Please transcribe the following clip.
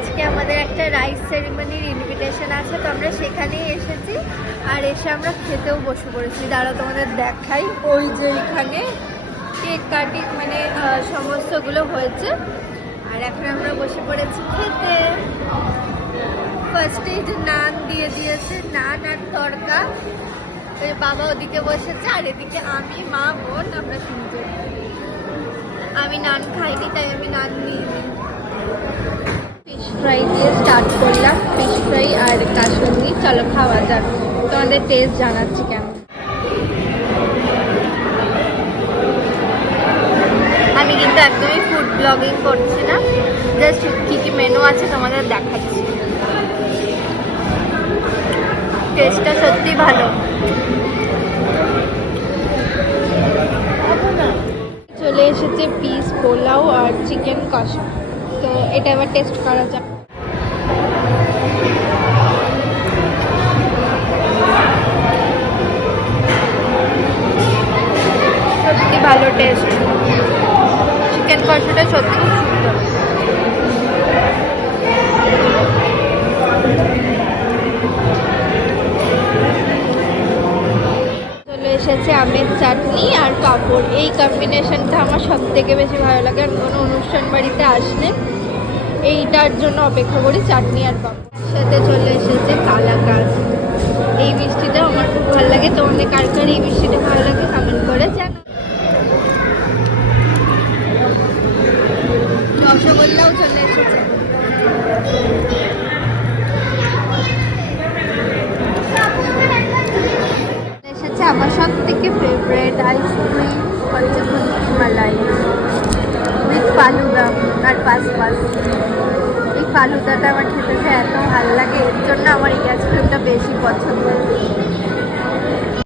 আজকে আমাদের একটা রাইস সেরিমনির ইনভিটেশন আছে, তো আমরা সেখানেই এসেছি। আর এসে আমরা খেতেও বসে পড়েছি। দাঁড়া তোমাদের দেখাই, ওই যে এখানে কেক কাটিং মানে সমস্তগুলো হয়েছে। আর এখন আমরা বসে পড়েছি খেতে। ফার্স্টে যে নান দিয়ে দিয়েছে, নান আর তড়কা। ওই বাবা ওদিকে বসেছে আর এদিকে আমি, মা, বোন আমরা তিনজন। আমি নান খাইনি তাই আমি নান নিই। ফিশ ফ্রাই দিয়ে স্টার্ট করলাম, ফিশ ফ্রাই আর কাসুন্দি। চলো খাওয়া যাক, তোমাদের টেস্ট জানাচ্ছি কেমন। আমি কিন্তু একদমই ফুড ব্লগিং করছি না, জাস্ট কী কী মেনু আছে তোমাদের দেখাচ্ছি। টেস্টটা সত্যি ভালো। চলে এসেছে পিস পোলাও আর চিকেন কষা, তো এটা এবার টেস্ট করা যাক। সত্যি ভালো টেস্ট, চিকেন কষাটা সত্যি খুব সুন্দর। চলে এসেছে আমের চাটনি আর পাঁপড়। এই কম্বিনেশনটা আমার সব থেকে বেশি ভালো লাগে। আমি কোনো অনুষ্ঠান বাড়িতে আসলে এইটার জন্য অপেক্ষা করি, চাটনি আর পাঁপড়। সাথে চলে এসেছে কালাকাঁদ। এই মিষ্টিটা আমার খুব ভালো লাগে। তোমাদের কার কার এই মিষ্টিটা ভালো লাগে কমেন্ট করে জানো। রসগোল্লাও চলে এসেছে। এসেছে আমার সব থেকে ফেভারিট আইসক্রিম, হচ্ছে কুলফি মালাই উইথ ফালুদা আর পাস। এই ফালুদাটা আমার খেতে এত ভালো লাগে, এর জন্য আমার এই আইসক্রিমটা বেশি পছন্দ।